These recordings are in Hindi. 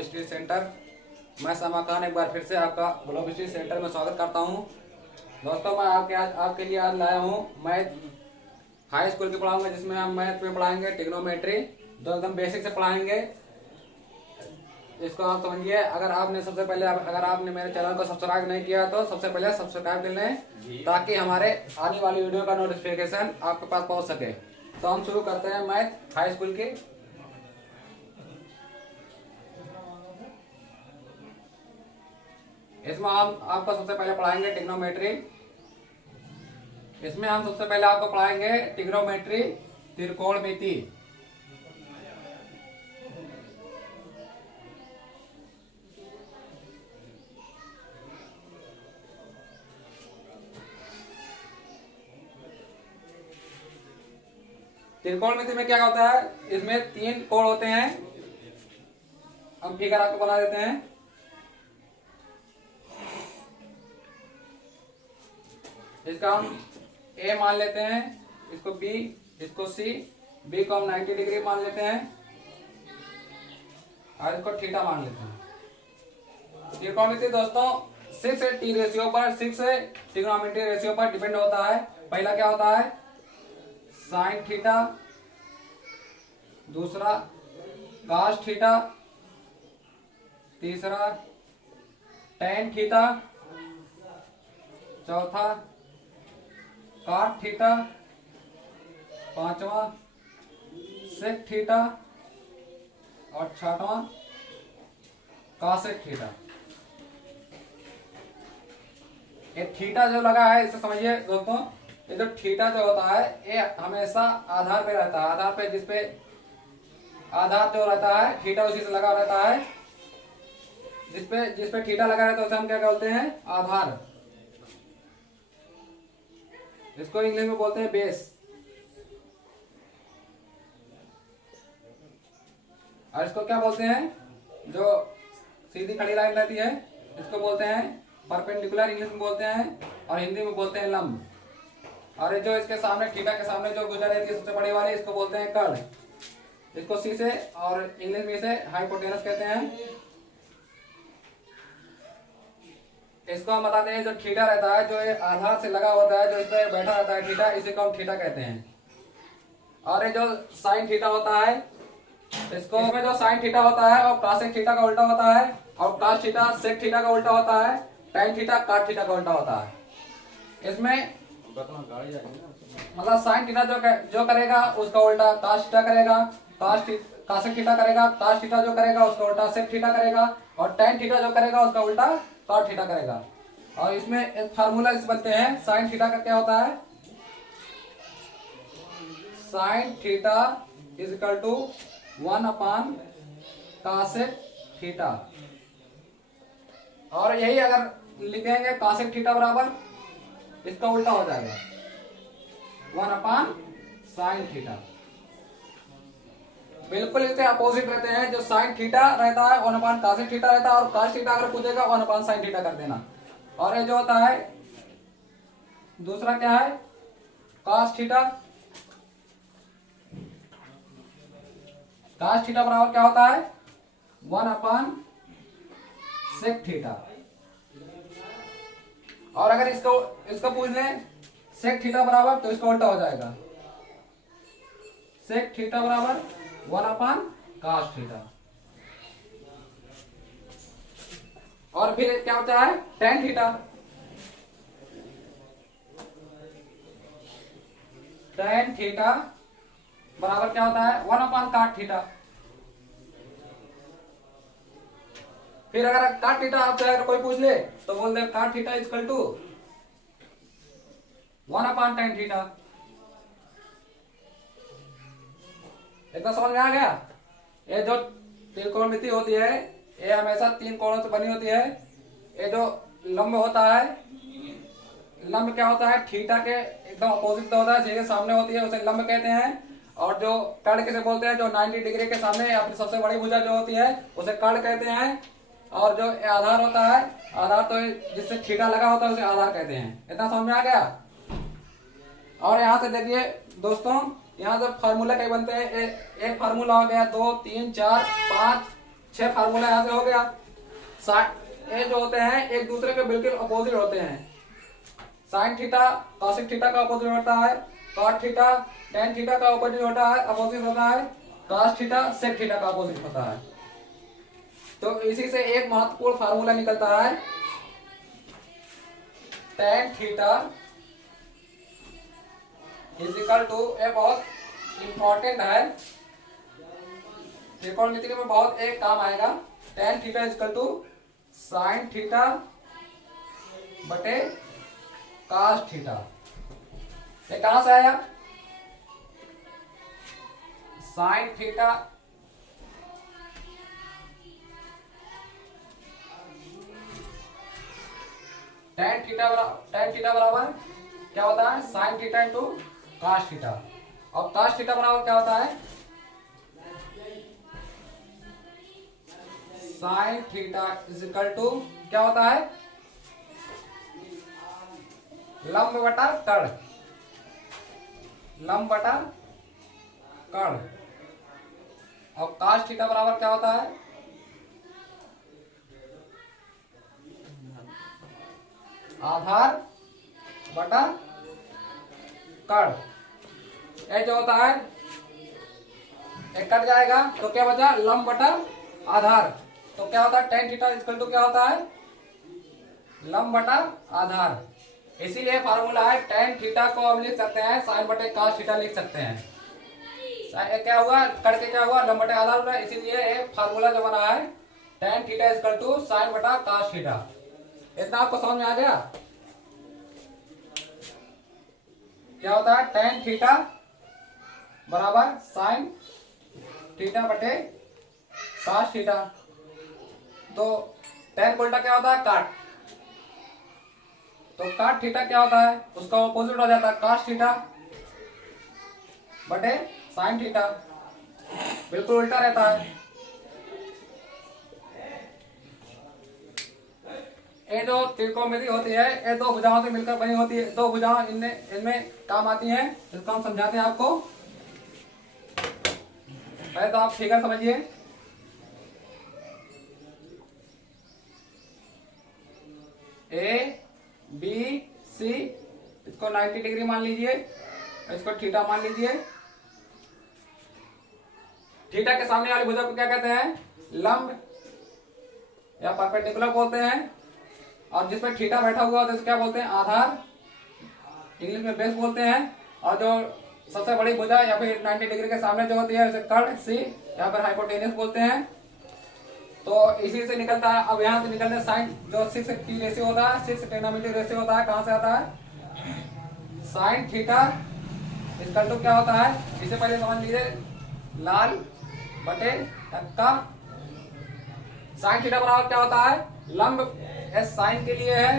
Blog study centre. मैं समा खान एक बार फिर से आपका ब्लॉग स्टडी सेंटर में स्वागत करता हूं। दोस्तों, मैं आपके लिए आज लाया हूं मैथ हाई स्कूल की पढ़ाऊंगा, जिसमें हम मैथ में पढ़ाएंगे ट्रिग्नोमेट्री, जो एकदम बेसिक से पढ़ाएंगे। इसको आप समझिए। अगर आपने मेरे चैनल को सब्सक्राइब नहीं किया तो सबसे पहले सब्सक्राइब कर लें, ताकि हमारे आने वाली वीडियो का नोटिफिकेशन आपके पास पहुंच सके। तो हम शुरू करते हैं मैथ हाई स्कूल की। इसमें हम आपको सबसे पहले पढ़ाएंगे ट्रिग्नोमेट्री। इसमें हम सबसे पहले आपको पढ़ाएंगे ट्रिग्नोमेट्री, त्रिकोणमिति। त्रिकोणमिति में क्या होता है, इसमें 3 कोण होते हैं। हम फिगर आपको बना देते हैं। इसका हम ए मान लेते हैं, इसको बी, इसको सी। बी को हम 90 डिग्री मान लेते हैं और इसको थीटा मान लेते हैं। त्रिकोणमिति दोस्तों 6 टी रेशियो पर, 6 ट्रिग्नोमेट्री रेशियो पर डिपेंड होता है। पहला क्या होता है, साइन थीटा, दूसरा कास थीटा, तीसरा टेन थीटा, चौथा काट थीटा, पांचवा सेक थीटा और छठवां कासेक थीटा। ये थीटा जो लगा है, इसे समझिए दोस्तों। ये जो थीटा जो होता है, ये हमेशा आधार पे रहता है। आधार पे जिसपे आधार जो रहता है, थीटा उसी से लगा रहता है। जिसपे थीटा लगा रहता है उसे हम क्या बोलते हैं, आधार। इसको इंग्लिश में बोलते हैं बेस। और इसको क्या बोलते हैं, जो सीधी खड़ी लाइन रहती है, इसको बोलते हैं परपेंडिकुलर, इंग्लिश में बोलते हैं, और हिंदी में बोलते हैं लंब। और जो इसके सामने थीटा के सामने जो गुजर रहती है सबसे बड़ी वाली, इसको बोलते हैं कर्ण। इसको सी से और इंग्लिश में इसे हाइपोटेनस कहते हैं। इसको हम बताते हैं, जो थीटा रहता है, जो ये आधार से लगा होता है, जो इस पर बैठा रहता है थीटा, इसी को हम थीटा कहते हैं। और ये जो साइन थीटा होता है, इसको में जो साइन थीटा होता है और कासेक थीटा का उल्टा होता है, और कास थीटा सेक थीटा का उल्टा होता है, टेन थीटा काट थीटा का उल्टा होता है। इसमें मतलब साइन थीटा जो करेगा उसका उल्टा कास थीटा करेगा, कासेक थीटा करेगा, कास थीटा जो करेगा उसका उल्टा सेक थीटा करेगा, और टेन थीटा जो करेगा उसका उल्टा काट थीटा करेगा। और इसमें एक फार्मूला इस बनते हैं। साइन थीटा का क्या होता है, sine theta is equal to 1 upon cosec theta. और यही अगर लिखेंगे कासेक थीटा बराबर, इसका उल्टा हो जाएगा 1 अपान साइन थीटा। बिल्कुल इसके अपोजिट रहते हैं। जो साइन थीटा रहता है 1 अपान कासेक थीटा रहता है, और कास थीटा अगर पूछेगा 1 अपान साइन थीटा कर देना। और ये जो होता है दूसरा क्या है, कास थीटा। कास थीटा बराबर क्या होता है, 1 अपान सेक थीटा। और अगर इसको पूछ लें सेक थीटा बराबर, तो इसका उल्टा हो जाएगा, सेक थीटा बराबर 1 अपान कास थीटा। और फिर क्या होता है, टेन थीटा। टेन थीटा बराबर क्या होता है, 1 अपान काट थीटा। फिर अगर काट थीटा आपसे अगर कोई पूछ ले, तो बोल दे cot theta is equal to 1 upon tan theta. इतना समझ में आ गया। ये जो त्रिकोणमिति होती है, ये हमेशा 3 कोणों से बनी होती है। ये जो लंब होता है, लंब क्या होता है, थीटा के एकदम अपोजिट होता है, जिसके सामने होती है उसे लंब कहते हैं। और जो कर्ण किसे बोलते हैं, जो 90 डिग्री के सामने अपनी सबसे बड़ी भुजा जो होती है उसे कर्ण कहते हैं। और जो आधार होता है, आधार तो जिससे थीटा लगा होता है उसे आधार कहते हैं। इतना समझ में आ गया। और यहाँ से देखिए दोस्तों, यहाँ से फार्मूला कई बनते हैं। एक फार्मूला हो गया, 2 3 4 5 6 फार्मूला यहाँ से हो गया। ये जो होते हैं एक दूसरे के बिल्कुल अपोजिट होते हैं। साइन थीटा कॉसेक थीटा का अपोजिट होता है, कॉट थीटा टेन थीटा का अपोजिट होता है, अपोजिट होता है, कॉस थीटा सेक थीटा का अपोजिट होता है। तो इसी से एक महत्वपूर्ण फार्मूला निकलता है, tan theta is equal to, ये बहुत इंपॉर्टेंट है, त्रिकोणमिति में बहुत एक काम आएगा। Tan theta is equal to sine theta बटे कॉस थीटा। ये कहां से आया? साइन थीटा टेन थीटा बराबर क्या होता है? Sine theta into cos theta. और कॉस थीटा बराबर क्या होता है? Sine theta is equal to क्या होता है? लंब बटा कर्ण, लंब बटा कर्ण। और कॉस थीटा बराबर क्या होता है? आधार बटा कर्ण। ये जो होता है एक कट जाएगा तो क्या बचा? लंब बटा आधार। तो क्या होता है? टेन थीटा इक्वल टू क्या होता है? लंब बटा आधार। इसीलिए फार्मूला है टेन थीटा को हम लिख सकते हैं साइन बटे कॉस थीटा लिख सकते हैं। क्या हुआ? करके क्या हुआ? लंब बटे आधार हुआ। इसीलिए ये फार्मूला जो बना है tan theta equal to sine बटा कॉस थीटा। इतना आपको समझ में आ गया? क्या होता है? टेन थीटा बराबर साइन थीटा बटे कॉस थीटा। तो टेन को उल्टा क्या होता है? काट। तो काट थीटा क्या होता है? उसका ऑपोजिट हो जाता है कॉस थीटा बटे साइन थीटा, बिल्कुल उल्टा रहता है। ये जो त्रिकोणमिति होती है ये दो भुजाओं से मिलकर बनी होती है। दो भुजाओं इनमें काम आती हैं, इसको हम समझाते हैं आपको। पहले तो आप फिगर समझिए। ए बी सी, इसको 90 डिग्री मान लीजिए, इसको थीटा मान लीजिए। थीटा के सामने वाली भुजा को क्या कहते हैं? लंब या परपेंडिकुलर बोलते हैं। और जिसमें थीटा बैठा हुआ होता है क्या बोलते हैं? आधार, इंग्लिश में बेस बोलते हैं। और जो सबसे बड़ी भुजा या फिर 90 डिग्री के सामने जो होती है उसे कर्ण सी या फिर हाइपोटेनस बोलते हैं। तो इसी से निकलता है। अब यहाँ से निकलते हैं साइन जो 6 रेशियो होता है, 6 ट्रिग्नोमेट्री रेशियो होता है। कहां से आता है? साइन थीटा इक्वल टू क्या होता है? इसे पहले समझ लीजिए, लाल बटे धक्का। साइन थीटा बराबर क्या होता है? लंब एक साइन के लिए है,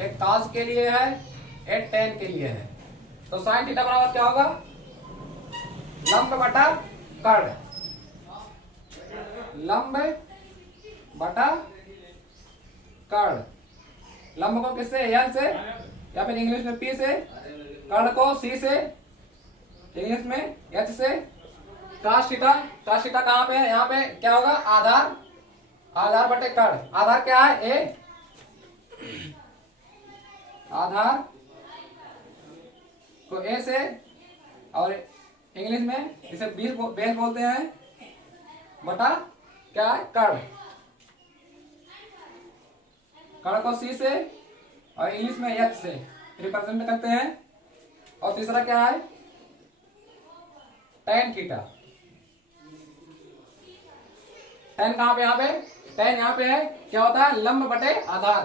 एक कॉस के लिए है, एक टेन के लिए है। तो साइन थीटा बराबर क्या होगा? लंब बटा कर्ण, लंब बटा कर्ण। लंब को किससे? एल से या फिर इंग्लिश में पी से, कर्ण को सी से, इंग्लिश में एच से। कॉस थीटा कहां पे है? यहाँ पे क्या होगा? आधार, आधार बटे कर्ण। आधार क्या है? ए। आधार को ए से और इंग्लिश में इसे बेस बोलते हैं बटा क्या है? कर्ण। कर्ण को सी से और इंग्लिश में एच से रिप्रेजेंट करते हैं। और तीसरा क्या है? Tan theta. टेन कहां पे? यहाँ पे टेन यहाँ पे है। क्या होता है? लंब बटे आधार।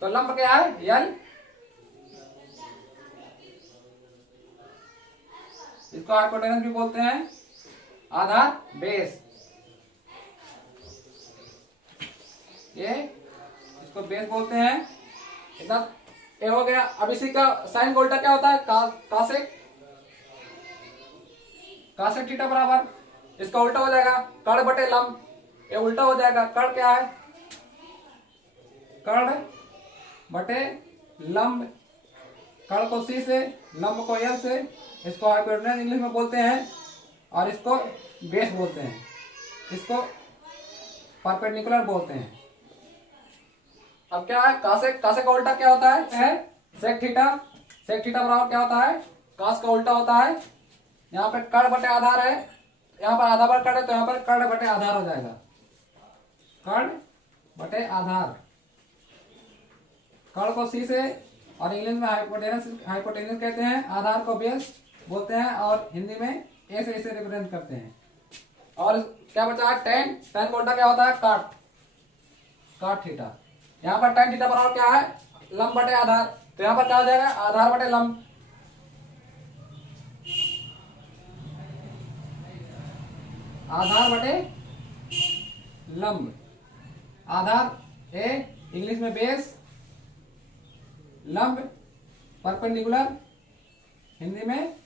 तो लंब क्या है? यल। इसको हाइपोटेनस भी बोलते हैं, आधार बेस। ये इसको बेस बोलते हैं। इतना ये हो गया। अब इसी का साइन का उल्टा क्या होता है? कासेक। कासेक थीटा बराबर इसका उल्टा हो जाएगा कर्ण बटे लंब। ये उल्टा हो जाएगा। कर्ण क्या है? कर्ण बटे लंब। कर्ण को सी से, लंब को एल से। इसको हाइपोटेनस इंग्लिश में बोलते हैं और इसको बेस बोलते हैं। इसको परपेंडिकुलर बोलते हैं। अब क्या है, कासे का उल्टा क्या होता है सेक थीटा। सेक थीटा बराबर क्या होता है, कास का उल्टा होता है। यहाँ पे कर्ण बटे आधार है, यहाँ पर आधा बार कर्ण है तो यहाँ पर कर्ण बटे आधार हो जाएगा, कर्ण बटे आधार। कर्ण को सी से और इंग्लिश में हाइपोटेनस कहते हैं, आधार को बेस बोलते हैं और हिंदी में ए से इसे रिप्रेजेंट करते हैं। और क्या बचा है टेन। टेन का उल्टा क्या होता है काट, काट थीटा। यहाँ पर टेन थीटा बराबर क्या है लंब बटे आधार, तो यहाँ पर क्या हो जाएगा आधार बटे लंब। आधार बटे लंब, आधार ए इंग्लिश में बेस, लंब परपेंडिकुलर हिंदी में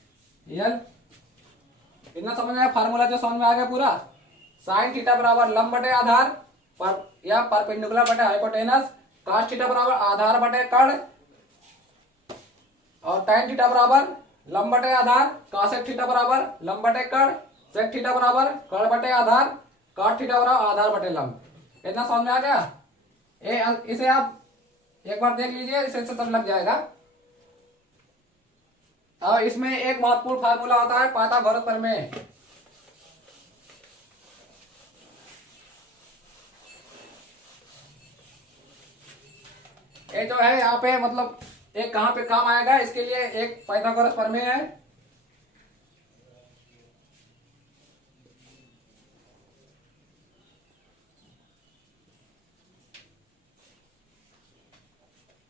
यल। इतना समझ में फार्मूला जो समझ में आ गया पूरा। साइन थीटा बराबर लंब बटे आधार पर या परपेंडिकुलर बटे हाइपोटेनस, कास थीटा बराबर आधार बटे कर्ण और tan थीटा बराबर लंब बटे आधार, कासेक थीटा बराबर लंब बटे कर्ण, सेक थीटा बराबर कर्ण बटे आधार, काट थीटा बराबर आधार बटे लंब। इतना समझ में आ गया। इसे आप एक बार देख लीजिए, इसे सब लग जाएगा। और इसमें एक महत्वपूर्ण फार्मूला होता है पाइथागोरस प्रमेय। ये जो है यहाँ पे मतलब एक कहां पे काम आएगा, इसके लिए एक पाइथागोरस प्रमेय है।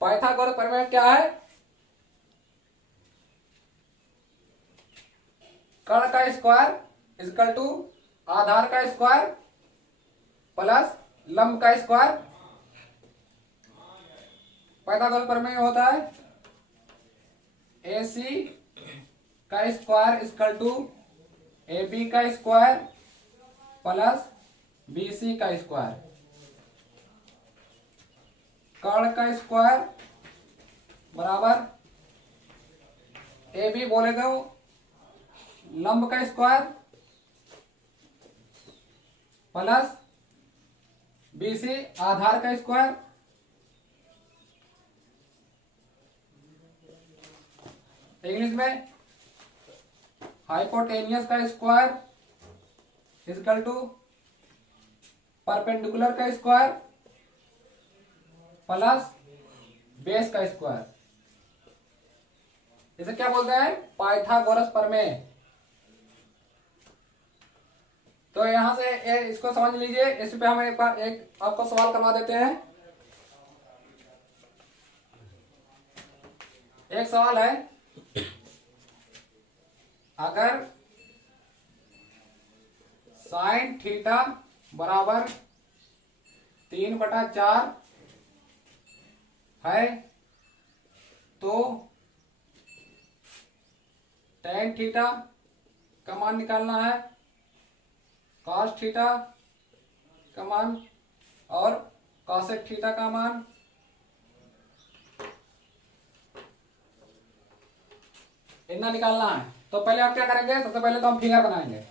पाइथागोरस प्रमेय क्या है, कर्ण का स्क्वायर इक्वल टू आधार का स्क्वायर प्लस लंब का स्क्वायर। पाइथागोरस प्रमेय होता है AC का स्क्वायर इक्वल टू AB का स्क्वायर प्लस BC का स्क्वायर। कर्ण का स्क्वायर बराबर AB बोले तो लंब का स्क्वायर प्लस BC आधार का स्क्वायर। इंग्लिश में हाइपोटेनियस का स्क्वायर इक्वल टू परपेंडिकुलर का स्क्वायर प्लस बेस का स्क्वायर। इसे क्या बोलते हैं पाइथागोरस प्रमेय। तो यहां से इसको समझ लीजिए। इस पे हम एक बार एक आपको सवाल करवा देते हैं। एक सवाल है, अगर साइन थीटा बराबर 3/4 है तो tan थीटा का मान निकालना है, cos थीटा का मान और cosec थीटा का मान। इतना निकालना है। तो पहले आप क्या करेंगे, सबसे पहले तो हम फिगर बनाएंगे।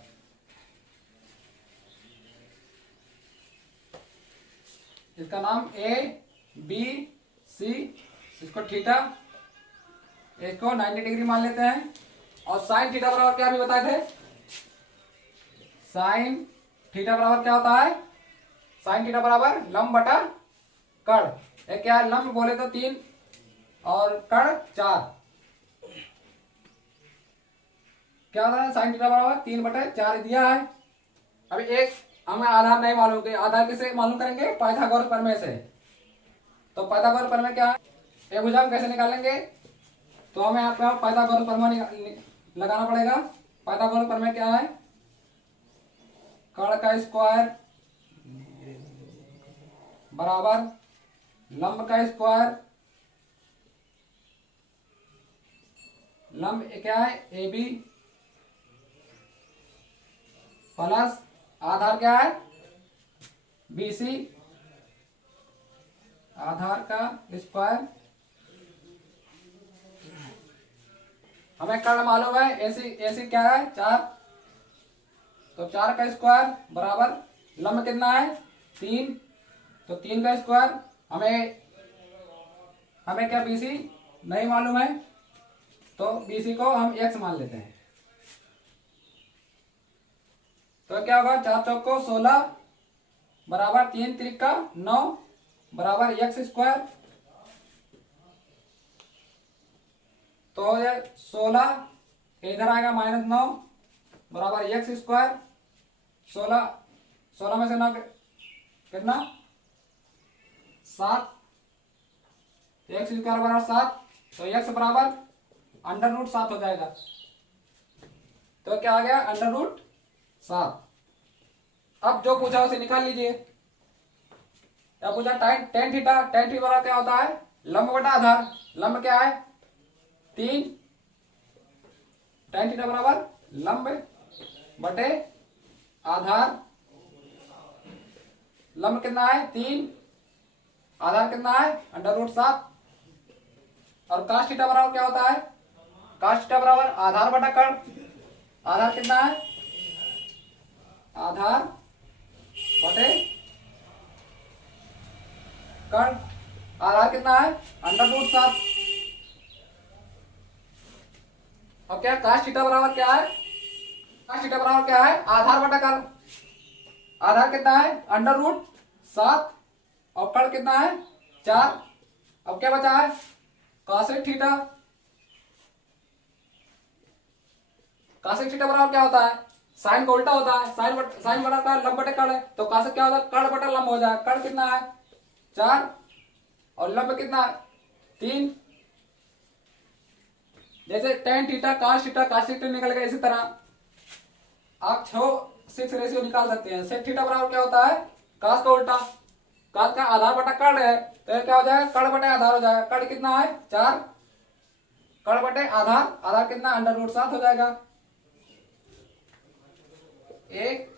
इसका नाम ABC, इसको थीटा, इसको 90 डिग्री मान लेते हैं। और साइन थीटा बराबर क्या भी बताए थे, साइन थीटा बराबर क्या होता है, साइन थीटा बराबर लंब बटा कर्ण। एक क्या है लंब बोले तो 3 और कर्ण 4। क्या होता है साइन थीटा बराबर 3/4 दिया है। अभी एक हमें आधार नहीं मालूम, कि आधार किसे मालूम करेंगे पाइथागोरस प्रमेय से। तो पाइथागोरस प्रमेय क्या है, एक भुजांग कैसे निकालेंगे, तो हमें आपका पाइथागोरस प्रमेय लगाना पड़ेगा। पाइथागोरस प्रमेय क्या है, कर्ण का स्क्वायर बराबर लंब का स्क्वायर, लंब क्या है AB प्लस आधार क्या है BC, आधार का स्क्वायर। हमें कर्ण मालूम है AC क्या है 4, तो 4 का स्क्वायर बराबर लंब कितना है 3, तो 3 का स्क्वायर, हमें क्या बीसी नहीं मालूम है, तो बीसी को हम x मान लेते हैं। तो क्या होगा, 4 चौक को 16 बराबर 3 त्रिक का 9 बराबर x स्क्वायर। तो ये 16 इधर आएगा -9 बराबर x स्क्वायर। 16 में से 9 कितना 7, x स्क्वायर बराबर 7, तो x बराबर √7 हो जाएगा। तो क्या आ गया, √7। अब जो पूछा उसे निकाल लीजिए। क्या पूछा, टेन थीटा बराबर क्या होता है, लंब बटा आधार। लंब क्या है 3, टेन थीटा बराबर लंब बटे आधार। लंब कितना है 3, आधार कितना है √7। और काश थीटा बराबर क्या होता है, काश थीटा बराबर आधार बटा कर्ण। आधार कितना है, आधार बटे कर्ण। आधार कितना है √7। अब क्या काश थीटा बराबर क्या है, काश थीटा बराबर क्या है, आधार बटा कर्ण। आधार कितना है √7 और कर्ण कितना है 4। अब क्या बचा है कासेक थीटा। कासेक थीटा बराबर क्या होता है, साइन का उल्टा होता है। साइन बटा का लंब बटे कर्ण है, तो कासेक क्या होता है, कर्ण बटा लंब हो जाए। कर्ण कितना है 4 और लंब कितना है 3। जैसे टेन थीटा काश थीटा निकल गया, इसी तरह आप 6:6 रेशियो निकाल सकते हैं। सेक थीटा बराबर क्या होता है, काश का उल्टा। काश का आधार बटा कर्ण है, तो ये क्या हो जाएगा, कर्ण बटे आधार हो जाएगा। कर्ण कितना है 4, कर्ण बटे आधार, आधार कितना √7 हो जाएगा। 1